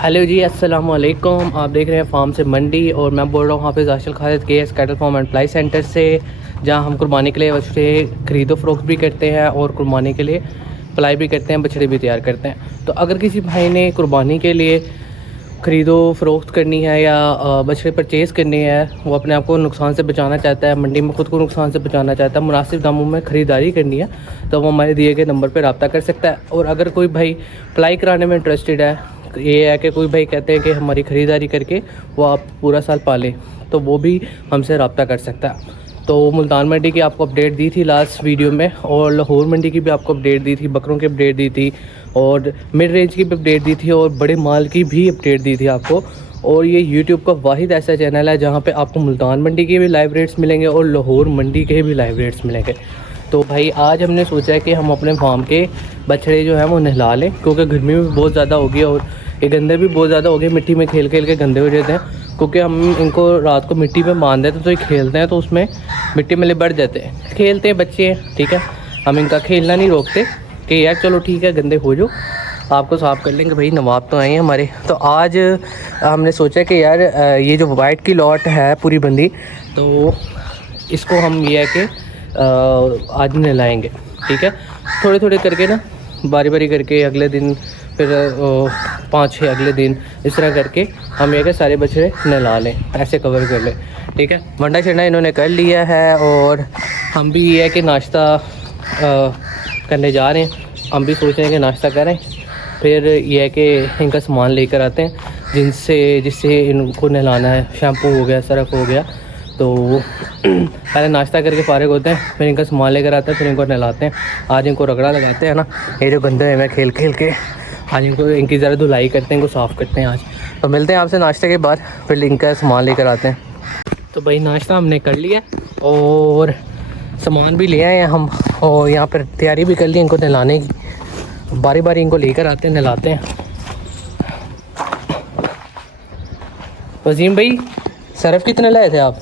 Hello जी, अस्सलाम वालेकुम। आप देख रहे हैं फार्म से मंडी और मैं बोल रहा हूँ Hafiz Ashil Khalid KS cattle farm and ply centre से, जहाँ हम कुर्बानी के लिए बछड़े खरीदो फ़रोख्त भी करते हैं और कुर्बानी के लिए पलाई भी करते हैं, बछड़े भी तैयार करते हैं। तो अगर किसी भाई ने कुर्बानी के लिए ख़रीदो फ़रोख्त करनी है या बछड़े परचेज़ करनी है, वो अपने आप को नुकसान से बचाना चाहता है, मंडी में ख़ुद को नुकसान से बचाना चाहता है, मुनासिब दामों में ख़रीदारी करनी है, तो वो हमारे दिए गए नंबर पर रब्ता कर सकता है। और अगर कोई भाई पलाई कराने में इंटरेस्टेड है, ये है कि कोई भाई कहते हैं कि हमारी ख़रीदारी करके वो आप पूरा साल पालें, तो वो भी हमसे रब्ता कर सकता है। तो मुल्तान मंडी की आपको अपडेट दी थी लास्ट वीडियो में, और लाहौर मंडी की भी आपको अपडेट दी थी, बकरों की अपडेट दी थी, और मिड रेंज की भी अपडेट दी थी, और बड़े माल की भी अपडेट दी थी आपको। और ये यूट्यूब का वाहिद ऐसा चैनल है जहाँ पे आपको मुल्तान मंडी के भी लाइव रेट्स मिलेंगे और लाहौर मंडी के भी लाइव रेट्स मिलेंगे। तो भाई आज हमने सोचा है कि हम अपने फार्म के बछड़े जो हैं वो नहला लें, क्योंकि गर्मी भी बहुत ज़्यादा होगी और ये गंदे भी बहुत ज़्यादा हो गए, मिट्टी में खेल खेल के गंदे हो जाते हैं। क्योंकि हम इनको रात को मिट्टी में बांध देते तो ये खेलते हैं, तो उसमें मिट्टी में लिपट जाते हैं, खेलते हैं बच्चे हैं, ठीक है। हम इनका खेलना नहीं रोकते कि यार चलो ठीक है गंदे हो जाओ, आपको साफ़ कर लेंगे, भाई नवाब तो आए हैं हमारे। तो आज हमने सोचा कि यार ये जो वाइट की लॉट है पूरी बंदी, तो इसको हम ये है कि आज नहलाएंगे, ठीक है। थोड़े थोड़े करके ना, बारी बारी करके, अगले दिन फिर 5-6 अगले दिन, इस तरह करके हम ये कि सारे बछड़े नहला लें, ऐसे कवर कर लें, ठीक है। वंडा शंडा इन्होंने कर लिया है और हम भी ये है कि नाश्ता करने जा रहे हैं। हम भी सोच रहे हैं कि नाश्ता करें, फिर यह है कि इनका सामान लेकर आते हैं जिससे इनको नहलाना है। शैम्पू हो गया, सरफ हो गया, तो पहले नाश्ता करके फारिग होते हैं, फिर इनका सामान लेकर आते हैं, फिर इनको नहलाते हैं। आज इनको रगड़ा लगाते हैं ना, ये जो गंदे हैं मैं खेल खेल के, आज इनकी ज़रा धुलाई करते हैं, इनको साफ़ करते हैं आज। तो मिलते हैं आपसे नाश्ते के बाद, फिर इनका सामान लेकर आते हैं। तो भाई नाश्ता हमने कर लिया और सामान भी ले आए हैं हम, और यहाँ पर तैयारी भी कर ली इनको नहलाने की। बारी बारी इनको लेकर आते हैं, नहलाते हैं। वसीम भाई सरफ़ कितने लाए थे आप?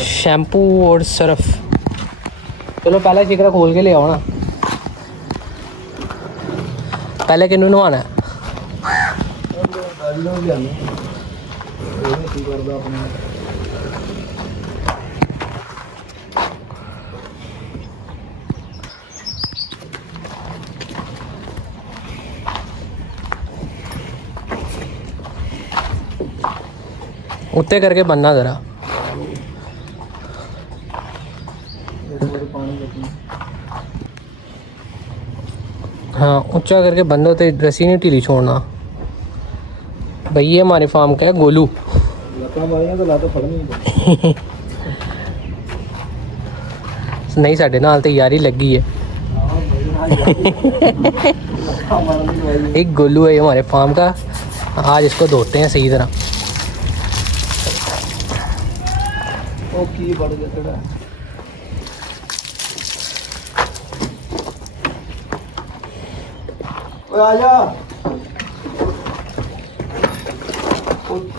शैम्पू और सरफ। चलो पहले चिकरा खोल के ले आओ ना, पहले किन्नू नहाना है? उत्ते करके बनना ज़रा। हाँ ऊंचा करके बंदो, तो रस्सी नहीं ढीली छोड़ना। भाई ये हमारे फार्म का है गोलू। नहीं साढ़े नाल तो यारी लगी है। एक गोलू है हमारे फार्म का, आज इसको धोते हैं सही तरह। आजा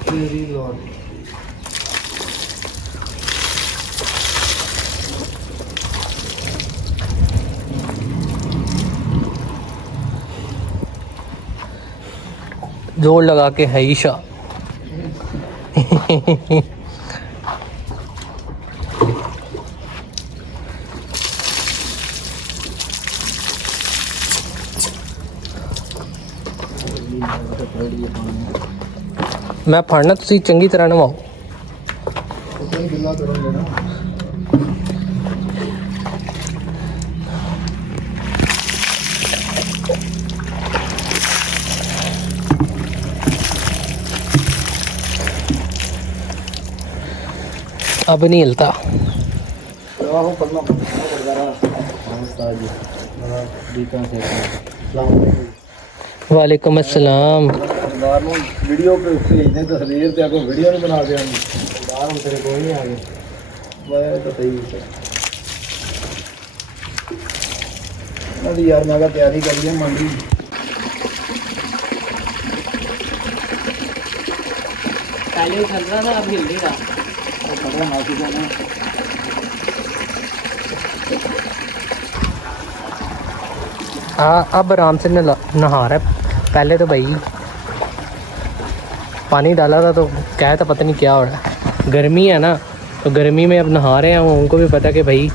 तेरी लॉट जोर लगा के है ईशा। मैं फड़ना, तुसी चंगी तरह नवाओ। अब नहीं हिलता। वालेकुम अस्सलाम। वीडियो पे भेजने तो हरीर ते आपको वीडियो नहीं बना दे, बाहर हम तेरे कोई नहीं आ गए, मैं तो सही है ना यार। मैं तैयारी कर लिया मंडी, पहले चल रहा था, अब हिलेगा। हाँ अब आराम से नहा रहा है। पहले तो भाई पानी डाला था तो क्या था पता नहीं क्या हो रहा है। गर्मी है ना, तो गर्मी में अब नहा रहे हैं, उनको भी पता कि भाई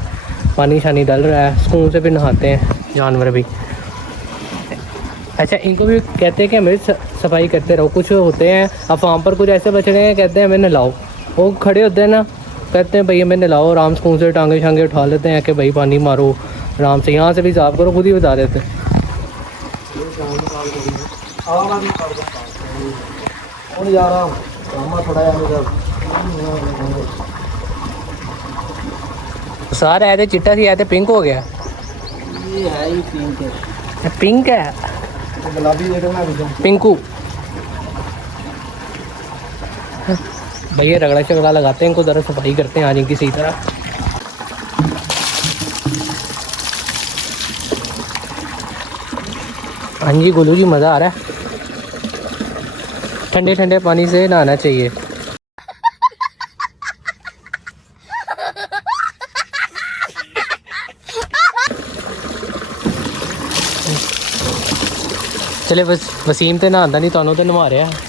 पानी शानी डल रहा है, सुकून से भी नहाते हैं जानवर भी। अच्छा, इनको भी कहते हैं कि हमें सफाई करते रहो। कुछ होते हैं अब फार्म पर, कुछ ऐसे बछड़े हैं कहते हैं हमें नहलाओ, वो खड़े होते हैं ना, कहते हैं भाई हमें नहलाओ, आराम सुकून से टांगे शांगे उठा लेते हैं कि भाई पानी मारो आराम से, यहाँ से भी साफ करो, खुद ही बता देते हैं। सारा है चिट्टा सी है, पिंक हो गया। ये है ही पिंक है, पिंक है, गुलाबी देखना भी पिंकू। भैया रगड़ा शगड़ा लगाते हैं इनको, ज़रा सफाई करते हैं आज इनकी सही तरह। हाँ जी गोलू जी, मज़ा आ रहा है, ठंडे ठंडे पानी से नहाना चाहिए। चले बस वसीम तो नहाता नहीं, तुहानू तो नवा रहा है।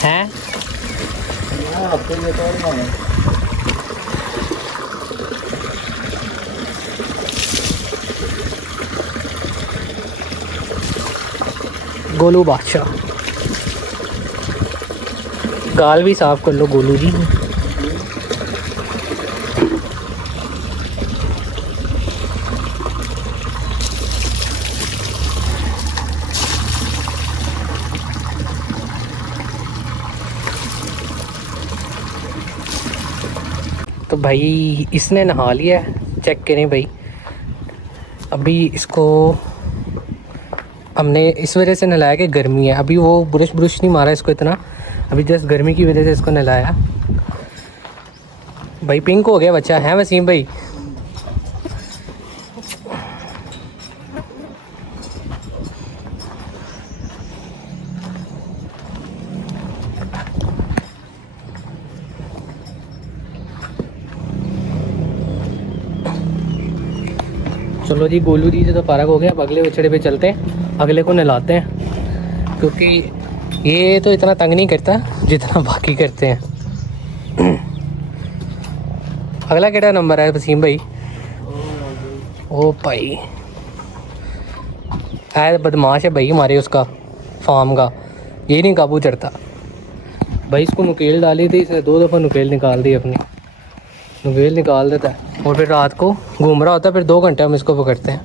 हैं गोलू बादशाह, गाल भी साफ कर लो गोलू जी। तो भाई इसने नहा लिया है, चेक करें भाई। अभी इसको हमने इस वजह से नहलाया कि गर्मी है, अभी वो ब्रश नहीं मारा इसको इतना, अभी जस्ट गर्मी की वजह से इसको नहलाया। भाई पिंक हो गया बच्चा है वसीम भाई। चलो जी गोलू जी से तो फारग हो गया, अब अगले बछड़े पे चलते हैं, अगले को नहलाते हैं, क्योंकि ये तो इतना तंग नहीं करता जितना बाकी करते हैं। अगला केड़ा नंबर है वसीम भाई? ओ भाई है बदमाश है भाई हमारे उसका फार्म का, ये नहीं काबू चढ़ता भाई। इसको नुकेल डाली थी, इसने 2 दफ़ा नुकेल निकाल दी, अपनी नुकेल निकाल देता है और फिर रात को घूम रहा होता है, फिर 2 घंटे हम इसको पकड़ते हैं।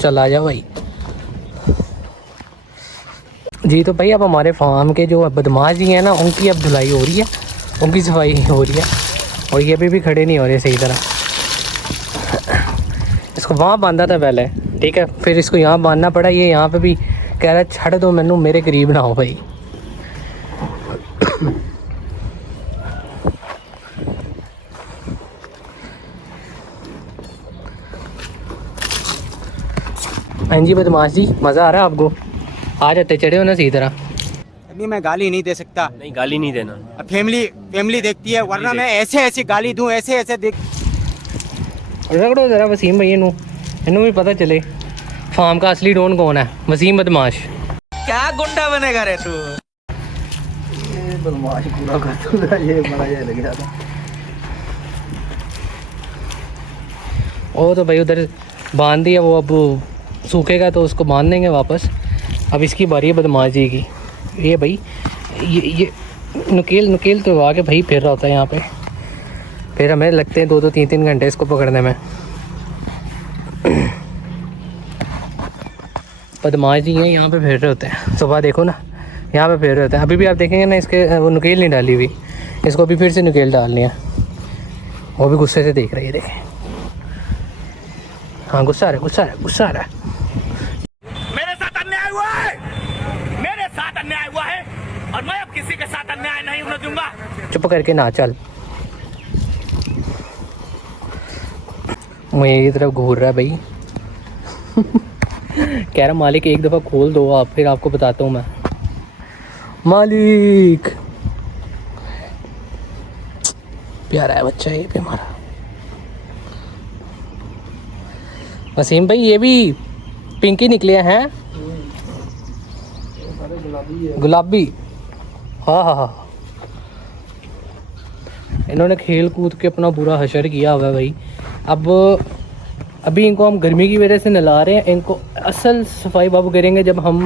चल आ जा भाई जी। तो भाई अब हमारे फार्म के जो बदमाश जी हैं ना, उनकी अब धुलाई हो रही है, उनकी सफाई हो रही है, और ये भी खड़े नहीं हो रहे सही तरह। इसको वहाँ बांधा था पहले, ठीक है, फिर इसको यहाँ बांधना पड़ा, ये यहाँ पे भी कह रहा है छड़ दो मैनू, मेरे करीब ना हो भाई। हाँ जी बदमाश जी, मज़ा आ रहा है आपको? आ जाते चढ़े हो ना सही तरह। अभी मैं गाली नहीं दे सकता, नहीं गाली नहीं देना, अब फैमिली देखती है, वरना मैं ऐसे गाली दूं, ऐसे देख। रगड़ो ज़रा वसीम भाई इनू, इनू भी पता चले फार्म का असली डॉन कौन है। वसीम बदमाश क्या गुंडा बनेगा रे तू? ये बदमाश पूरा कर दूंगा, ये बड़ा ये लग रहा था। वो तो भाई उधर बांध दिया, वो अब सूखेगा तो उसको बांध देंगे वापस। अब इसकी बारी है बदमाश जी की। ये भाई ये नुकेल तो आके भाई फिर रहा होता है यहाँ पे, फिर हमें लगते हैं 2-2 3-3 घंटे इसको पकड़ने में। बदमाश जी हैं यहाँ पे फिर रहे होते हैं, सुबह देखो ना यहाँ पे फिर रहे होते हैं। अभी भी आप देखेंगे ना, इसके वो नुकेल नहीं डाली हुई, इसको अभी फिर से नुकेल डालनी है। वो भी गुस्से से देख रही है, देखें। हाँ गुस्सा आ रहा है। मेरे साथ अन्याय हुआ है, मेरे साथ अन्याय हुआ है, और मैं अब किसी के साथ अन्याय नहीं होने दूंगा। चुप करके ना चल, मेरी तरफ घूर रहा है भाई। कह रहा मालिक एक दफ़ा खोल दो आप, फिर आपको बताता हूँ मैं। मालिक प्यारा है बच्चा ये भी हमारा। वसीम भाई ये भी पिंकी निकले हैं, गुलाबी। हाँ हाँ हाँ, इन्होंने खेल कूद के अपना पूरा हशर किया हुआ है भाई। अब अभी इनको हम गर्मी की वजह से नहला रहे हैं। इनको असल सफाई बाबू करेंगे जब हम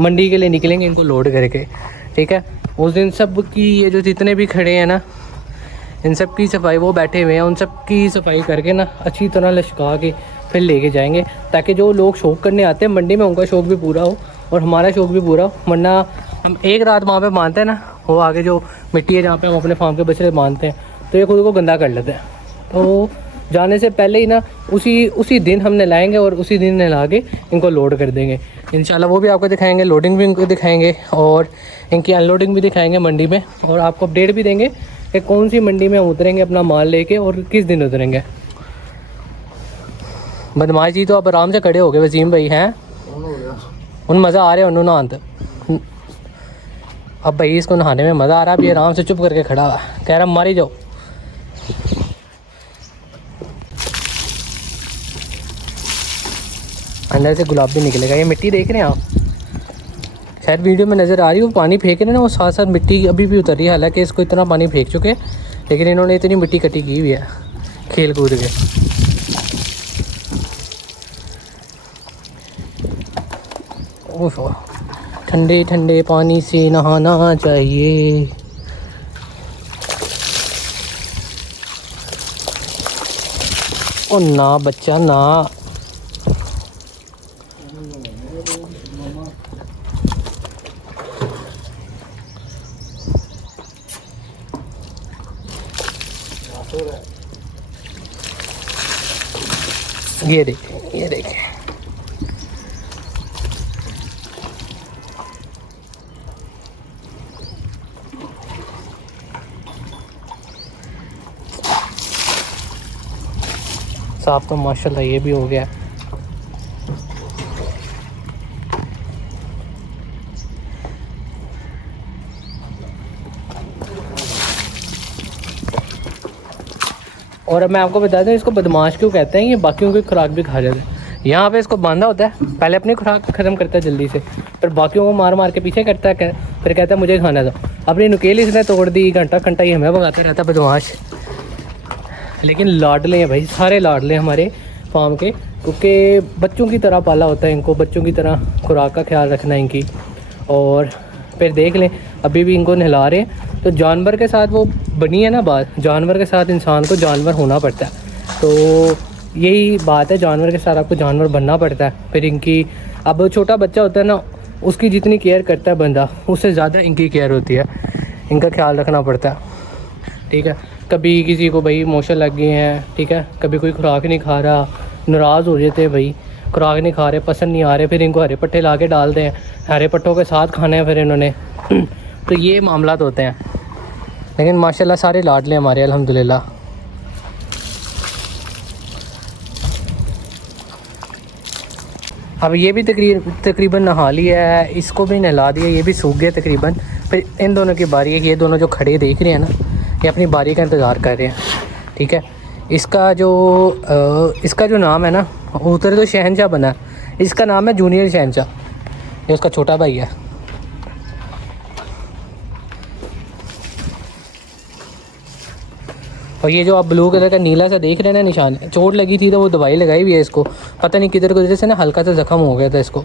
मंडी के लिए निकलेंगे इनको लोड करके, ठीक है। उस दिन सब की ये जो जितने भी खड़े हैं ना, इन सब की सफाई, वो बैठे हुए हैं, उन सब की सफाई करके ना अच्छी तरह लश्का के फिर लेके जाएंगे, ताकि जो लोग शौक करने आते हैं मंडी में उनका शौक भी पूरा हो और हमारा शौक भी पूरा हो। वरना हम एक रात वहाँ पे बांधते हैं ना, वो आगे जो मिट्टी है जहाँ पे हम अपने फार्म के बछड़े बांधते हैं, तो ये खुद को गंदा कर लेते हैं। तो जाने से पहले ही ना उसी दिन हम नहलाएंगे और उसी दिन नहला के इनको लोड कर देंगे इंशाल्लाह। वो भी आपको दिखाएंगे, लोडिंग भी इनको दिखाएंगे और इनकी अनलोडिंग भी दिखाएंगे मंडी में, और आपको अपडेट भी देंगे कि कौन सी मंडी में हम उतरेंगे अपना माल लेके और किस दिन उतरेंगे। बदमाश जी तो अब आराम से खड़े हो गए वसीम भाई हैं, उन मज़ा आ रहा है उन्होंने नहाते। अब भाई इसको नहाने में मज़ा आ रहा है, अभी आराम से चुप करके खड़ा हुआ, कह रहा मारी जाओ। अंदर से गुलाब भी निकलेगा। ये मिट्टी देख रहे हैं आप, शायद वीडियो में नज़र आ रही है, वो पानी फेंक रहे हैं ना, वो साथ साथ मिट्टी अभी भी उतर रही है। हालांकि इसको इतना पानी फेंक चुके, लेकिन इन्होंने इतनी मिट्टी इकट्ठी की हुई है खेल कूद के। ओह, ठंडे ठंडे पानी से नहाना चाहिए। ओ ना बच्चा ना, ये देखें, ये देखें। साफ तो माशाल्लाह ये भी हो गया। और अब मैं आपको बता दूं इसको बदमाश क्यों कहते हैं, ये बाकियों की खुराक भी खा जाते हैं। यहाँ पे इसको बांधा होता है, पहले अपनी खुराक ख़त्म करता है जल्दी से, फिर बाकियों को मार मार के पीछे करता है, फिर कहता है मुझे खाना दो। अपनी नुकेल इसने तोड़ दी, घंटा घंटा ही हमें भगाता रहता है बदमाश। लेकिन लाडले हैं भाई, सारे लाडले हमारे फार्म के, क्योंकि बच्चों की तरह पाला होता है इनको, बच्चों की तरह खुराक का ख्याल रखना इनकी। और फिर देख लें अभी भी इनको नहला रहे हैं। तो जानवर के साथ वो बनी है ना बात, जानवर के साथ इंसान को जानवर होना पड़ता है। तो यही बात है, जानवर के साथ आपको जानवर बनना पड़ता है। फिर इनकी, अब छोटा बच्चा होता है ना, उसकी जितनी केयर करता है बंदा, उससे ज़्यादा इनकी केयर होती है, इनका ख्याल रखना पड़ता है, ठीक है। कभी किसी को भाई मोशन लग गए हैं, ठीक है, कभी कोई खुराक नहीं खा रहा, नाराज़ हो जाते हैं भाई, खुराक नहीं खा रहे, पसंद नहीं आ रहे, फिर इनको हरे पट्टे ला के डालते हैं, हरे पट्टों के साथ खाने हैं फिर इन्होंने। तो ये मामला तो होते हैं, लेकिन माशाल्लाह सारे लाडले हमारे अल्हम्दुलिल्लाह। अब ये भी तकरीबन नहा लिया है, इसको भी नहला दिया, ये भी सूख गया तकरीबन। फिर इन दोनों की बारी है, ये दोनों जो खड़े देख रहे हैं ना, ये अपनी बारी का इंतज़ार कर रहे हैं, ठीक है। इसका जो नाम है ना, उधर तो शहनशाह बना है, इसका नाम है जूनियर शहनशाह, ये उसका छोटा भाई है। और ये जो आप ब्लू कलर का नीला सा देख रहे हैं ना निशान, चोट लगी थी तो वो दवाई लगाई हुई है इसको, पता नहीं किधर किधर से ना हल्का सा ज़ख्म हो गया था इसको,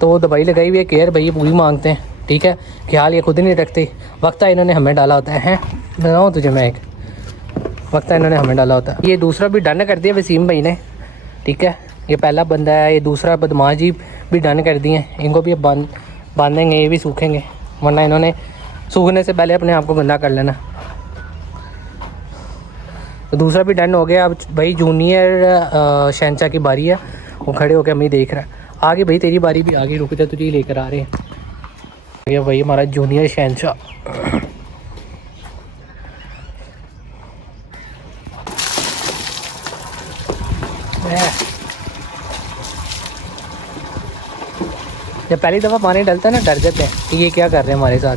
तो वो दवाई लगाई हुई है। केयर भैया पूरी मांगते हैं, ठीक है, ख्याल ये खुद ही नहीं रखते। वक्त इन्होंने हमें डाला होता है, बनाओ तुझे मैं एक वक्त इन्होंने हमें डाला होता है। ये दूसरा भी डन कर दिया वसीम भाई ने, ठीक है, ये पहला बंदा है, ये दूसरा बदमाश जी भी डन कर दिए। इनको भी अब बांधेंगे, ये भी सूखेंगे, वरना इन्होंने सूखने से पहले अपने आप को गंदा कर लेना। तो दूसरा भी डन हो गया। अब भाई जूनियर शहनशाह की बारी है, वो खड़े होकर हमें देख रहा है। आगे भाई तेरी बारी भी आगे, रुक जा, तुझे ही लेकर आ रहे हैं। ये भाई हमारा जूनियर शहनशाह, जब पहली दफ़ा पानी डलता है ना, डर जाते हैं कि ये क्या कर रहे हैं हमारे साथ।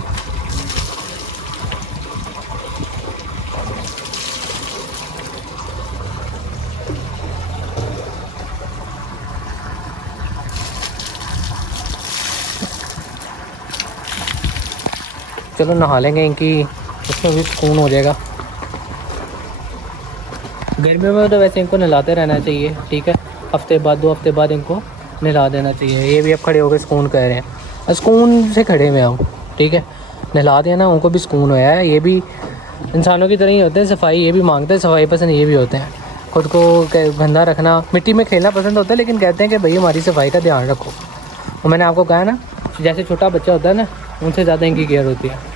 चलो नहा लेंगे, इनकी उसमें भी सुकून हो जाएगा। गर्मियों में तो वैसे इनको नहलाते रहना चाहिए, ठीक है, हफ्ते बाद 2 हफ्ते बाद इनको नहला देना चाहिए। ये भी अब खड़े हो गए सुकून कह रहे हैं, सुकून से खड़े हुए हम, ठीक है, नहला दिया ना, उनको भी सुकून होया है। ये भी इंसानों की तरह ही होते हैं, सफाई ये भी मांगते हैं, सफाई पसंद ये भी होते हैं। खुद को गंदा रखना, मिट्टी में खेलना पसंद होता है, लेकिन कहते हैं कि भाई हमारी सफाई का ध्यान रखो। और मैंने आपको कहा ना, जैसे छोटा बच्चा होता है ना, उनसे ज़्यादा इनकी केयर होती है।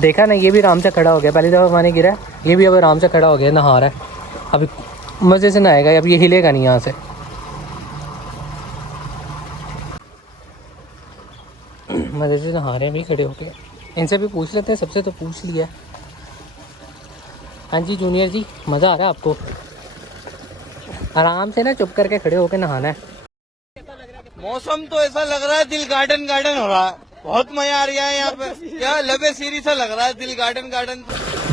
देखा ना, ये भी आराम से खड़ा हो गया, पहली दफ़ा पानी गिरा, ये भी अब आराम से खड़ा हो गया, नहा रहा है। अभी मज़े से नहाएगा, अब ये हिलेगा नहीं यहाँ से। मज़े से नहा रहे हैं भी खड़े होके। इनसे भी पूछ लेते हैं, सबसे तो पूछ लिया। हाँ जी जूनियर जी, मज़ा आ रहा है आपको? आराम से ना चुप करके खड़े होके नहाना है। मौसम तो ऐसा लग रहा है दिल गार्डन गार्डन हो रहा है, बहुत मजा आ रहा है यहाँ पे। क्या लबे सीरी सा लग रहा है, दिल गार्डन गार्डन।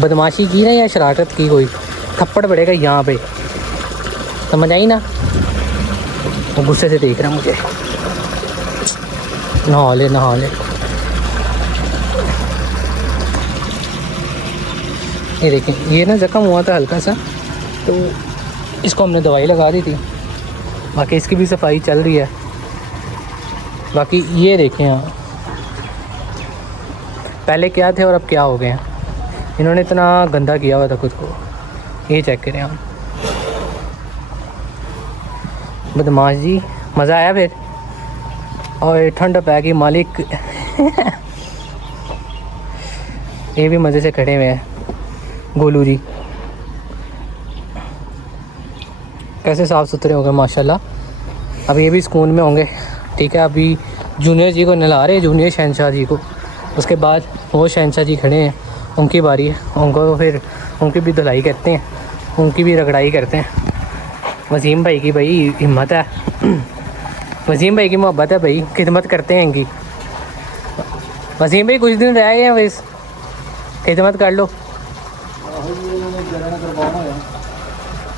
बदमाशी की ना या शरारत की, कोई थप्पड़ पड़ेगा यहाँ पे, समझ आई ना? वो गुस्से से देख रहा है मुझे। नहा ले नहा ले। ये देखें, ये ना ज़ख्म हुआ था हल्का सा, तो इसको हमने दवाई लगा दी थी, बाकी इसकी भी सफाई चल रही है। बाकी ये देखें यहाँ पहले क्या थे और अब क्या हो गए हैं। इन्होंने इतना गंदा किया हुआ था खुद को, ये चेक करें हम। बदमाश जी, मज़ा आया फिर? और ठंड पै गई मालिक। ये भी मज़े से खड़े हुए हैं गोलू जी, कैसे साफ़ सुथरे हो गए माशाल्लाह। अब ये भी सुकून में होंगे, ठीक है। अभी जूनियर जी को नहला रहे हैं, जूनियर शहनशाह जी को, उसके बाद वो शहनशाह जी खड़े हैं, उनकी बारी है, उनको फिर उनकी भी धुलाई करते हैं, उनकी भी रगड़ाई करते हैं। वसीम भाई की भाई हिम्मत है, वसीम भाई की मोहब्बत है भाई, खिदमत करते हैं इनकी। वसीम भाई कुछ दिन रह गए हैं, बस खिदमत कर लो।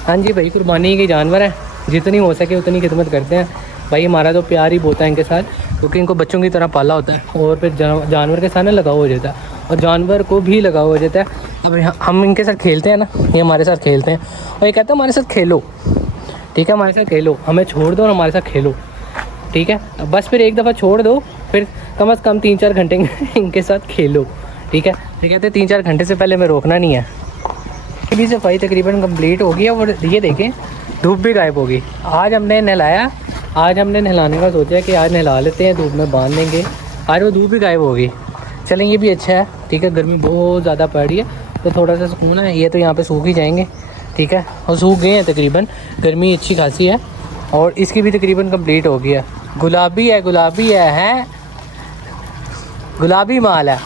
हाँ जी भाई, कुर्बानी के जानवर हैं, जितनी हो सके उतनी खिदमत करते हैं भाई। हमारा तो प्यार ही होता है इनके साथ, क्योंकि इनको बच्चों की तरह पाला होता है, और फिर जानवर के साथ ना लगाव हो जाता है, और जानवर को भी लगाव हो जाता है। अब हम इनके साथ खेलते हैं ना, ये हमारे साथ खेलते हैं, और ये कहते हैं हमारे साथ खेलो, ठीक है, हमारे साथ खेलो, हमें छोड़ दो और हमारे साथ खेलो, ठीक है। बस फिर एक दफ़ा छोड़ दो, फिर कम से कम 3-4 घंटे इनके साथ खेलो, ठीक है। ये कहते हैं 3-4 घंटे से पहले हमें रोकना नहीं है। भी सफाई तकरीबन कंप्लीट हो गई है, और ये देखें धूप भी गायब होगी। आज हमने नहलाया, आज हमने नहलाने का सोचा है कि आज नहला लेते हैं, धूप में बांध देंगे, आज वो धूप भी गायब होगी। चलें, ये भी अच्छा है, ठीक है। गर्मी बहुत ज़्यादा पड़ रही है, तो थोड़ा सा सुकून है। ये तो यहाँ पे सूख ही जाएंगे, ठीक है, और सूख गए हैं तकरीबन, गर्मी अच्छी खासी है, और इसकी भी तकरीबन कंप्लीट हो गई है। गुलाबी है, गुलाबी है गुलाबी माल है।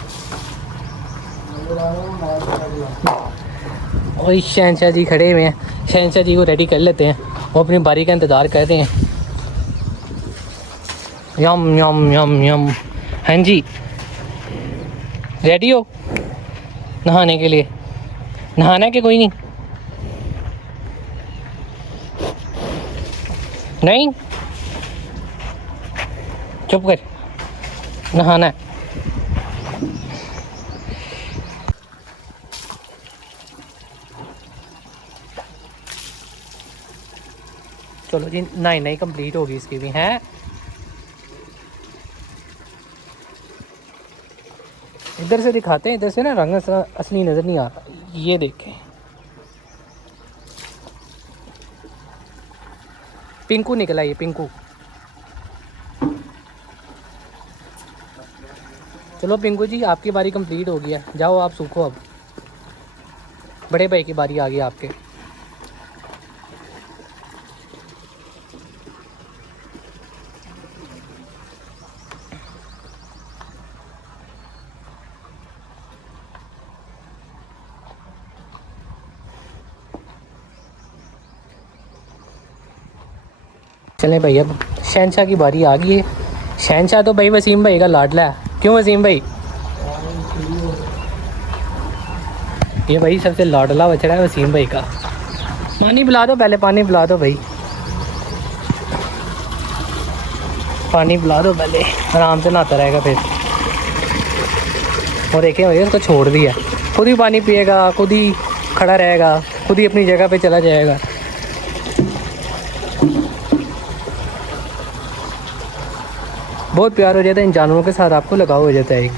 और शहनशाह जी खड़े हुए हैं, शहनशाह जी को रेडी कर लेते हैं, वो अपनी बारी का इंतज़ार कर रहे हैं। यम यम यम यम। हाँ जी, रेडी हो नहाने के लिए? नहाना है कि कोई नहीं? नहीं, चुप कर, नहाना है। चलो जी, नहाई कंप्लीट होगी इसकी भी है। इधर से दिखाते हैं, इधर से ना रंग असली नज़र नहीं आ रहा। ये देखें, पिंकू निकला, ये पिंकू। चलो पिंकू जी, आपकी बारी कंप्लीट हो गई है, जाओ आप सूखो। अब बड़े भाई की बारी आ गई आपके। चलें भाई, अब शहनशाह की बारी आ गई है। शहनशाह तो भाई वसीम भाई का लाडला है, क्यों वसीम भाई? ये भाई सबसे लाडला बछड़ा है वसीम भाई का। पानी पिला दो, पहले पानी पिला दो भाई। पानी पिला दो पहले, आराम से नहाता रहेगा फिर। और देखें भैया उसको छोड़ दिया, खुद ही पानी पिएगा, खुद ही खड़ा रहेगा, खुद ही अपनी जगह पे चला जाएगा। बहुत प्यार हो जाता है इन जानवरों के साथ, आपको लगाव हो जाता है एक,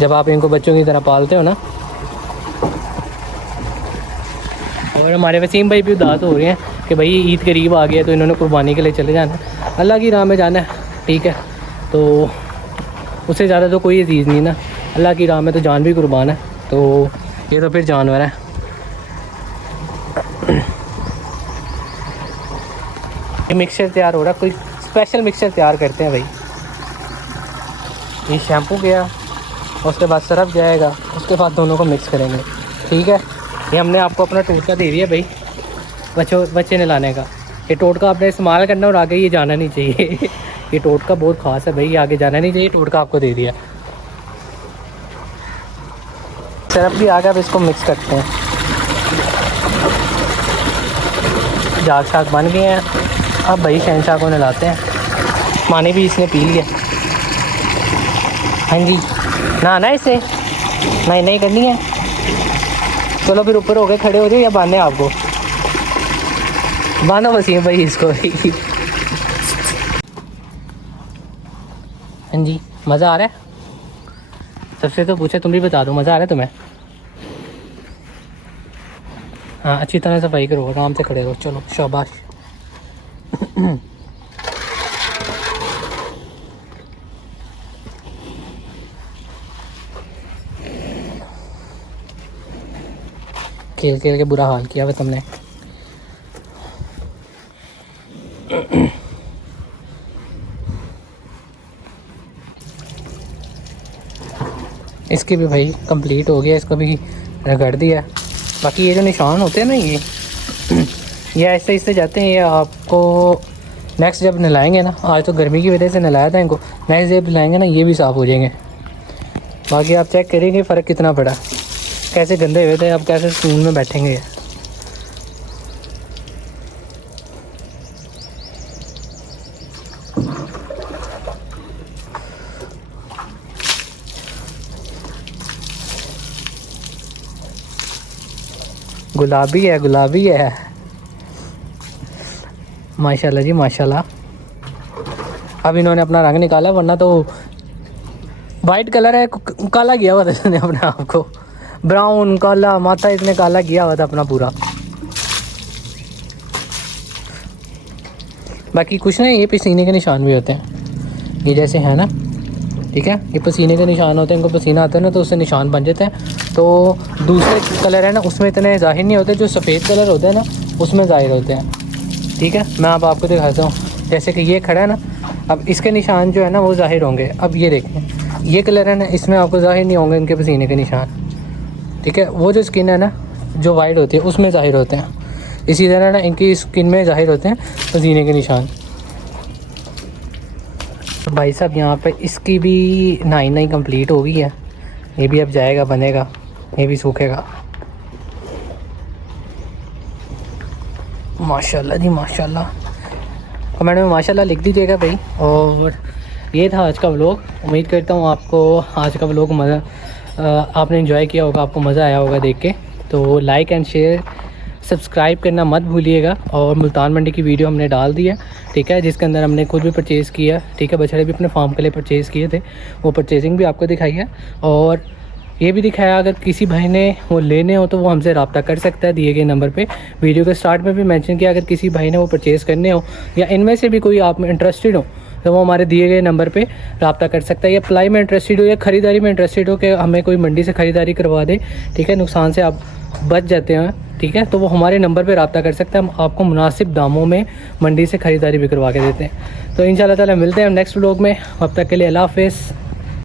जब आप इनको बच्चों की तरह पालते हो ना। और हमारे वसीम भाई भी उदास हो रहे हैं कि भाई ईद करीब आ गया तो इन्होंने कुर्बानी के लिए चले जाना है, अल्लाह की राह में जाना है, ठीक है। तो उससे ज़्यादा तो कोई अजीज़ नहीं ना, अल्लाह की राह में तो जान भी कुर्बान है। तो ये तो फिर जानवर है। ये मिक्सचर तैयार हो रहा है, कोई स्पेशल मिक्सचर तैयार करते हैं भाई। ये शैम्पू गया, उसके बाद सरफ जाएगा, उसके बाद दोनों को मिक्स करेंगे, ठीक है। ये हमने आपको अपना टोटका दे दिया भाई बच्चे नहलाने का। ये टोटका आपने इस्तेमाल करना और आगे ये जाना नहीं चाहिए। ये टोटका बहुत ख़ास है भाई, ये आगे जाना नहीं चाहिए, टोटका आपको दे दिया। सरफ भी आ गया, अब इसको मिक्स करते हैं। जाग शाग बन गए हैं, अब भाई शहनशाह को नहलाते हैं। पानी भी इसने पी लिया। हाँ जी, नहाना इसे, नहीं करनी है। चलो फिर ऊपर हो गए, खड़े हो जाओ या बांधे आपको? बांधो वसीम भाई इसको। हाँ जी, मज़ा आ रहा है? सबसे तो पूछे, तुम भी बता दो, मज़ा आ रहा है तुम्हें? हाँ, अच्छी तरह सफाई करो, आराम से खड़े रहो। चलो शाबाश। खेल खेल के बुरा हाल किया हुआ तुमने। इसकी भी भाई कंप्लीट हो गया, इसको भी रगड़ दिया। बाकी ये जो निशान होते हैं ना, ये ऐसे ऐसे जाते हैं। ये आपको नेक्स्ट जब नहलाएंगे ना, आज तो गर्मी की वजह से नहलाया था इनको, नेक्स्ट जब नहलाएंगे ना ये भी साफ़ हो जाएंगे। बाकी आप चेक करेंगे फ़र्क कितना पड़ा, कैसे गंदे हुए थे, अब कैसे सुकून में बैठेंगे। गुलाबी है माशाल्लाह जी माशाल्लाह। अब इन्होंने अपना रंग निकाला, वरना तो वाइट कलर है, काला किया हुआ था इसने अपने आप को, ब्राउन काला, माथा इसने काला किया हुआ था अपना पूरा। बाकी कुछ नहीं, ये पसीने के निशान भी होते हैं, ये जैसे है ना, ठीक है। ये पसीने के निशान होते हैं, इनको पसीना आता है ना तो उससे निशान बन जाते हैं। तो दूसरे कलर है ना उसमें इतने जाहिर नहीं होते, जो सफ़ेद कलर होते हैं ना उसमें ज़ाहिर होते हैं, ठीक है। मैं अब आपको दिखाता हूँ, जैसे कि ये खड़ा है ना, अब इसके निशान जो है ना वो ज़ाहिर होंगे। अब ये देखें, ये कलर है ना, इसमें आपको ज़ाहिर नहीं होंगे इनके पसीने के निशान, ठीक है। वो जो स्किन है ना जो वाइट होती है उसमें ज़ाहिर होते हैं। इसी तरह ना इनकी स्किन में ज़ाहिर होते हैं पसीने के निशान। तो भाई साहब यहाँ पे इसकी भी नहाई कंप्लीट हो गई है, ये भी अब जाएगा, बनेगा, ये भी सूखेगा। माशाल्लाह जी माशाल्लाह, कमेंट में माशाल्लाह लिख दीजिएगा भाई। और ये था आज का व्लॉग। उम्मीद करता हूँ आपको आज का व्लॉग आपने एंजॉय किया होगा, आपको मज़ा आया होगा देख के। तो लाइक एंड शेयर सब्सक्राइब करना मत भूलिएगा। और मुल्तान मंडी की वीडियो हमने डाल दी है, ठीक है, जिसके अंदर हमने खुद भी परचेज़ किया, ठीक है, बछड़े भी अपने फार्म के लिए परचेज़ किए थे, वो परचेजिंग भी आपको दिखाई है। और ये भी दिखाया, अगर किसी भाई ने वो लेने हो तो वो हमसे रब्ता कर सकता है दिए गए नंबर पे। वीडियो के स्टार्ट में भी मेंशन किया, अगर किसी भाई ने वो परचेज़ करने हो या इनमें से भी कोई आप में इंटरेस्टेड हो तो वो हमारे दिए गए नंबर पे रब्ता कर सकता है। या अप्लाई में इंटरेस्टेड हो या ख़रीदारी में इंटरेस्टेड हो कि हमें कोई मंडी से ख़रीदारी करवा दे, ठीक है, नुकसान से आप बच जाते हैं, ठीक है, तो वो हमारे नंबर पे रब्ता कर सकते हैं। हम आपको मुनासिब दामों में मंडी से ख़रीदारी भी करवा के देते हैं। तो इंशाल्लाह ताला मिलते हैं हम नेक्स्ट व्लॉग में। अब तक के लिए अल्लाह हाफ़िज़।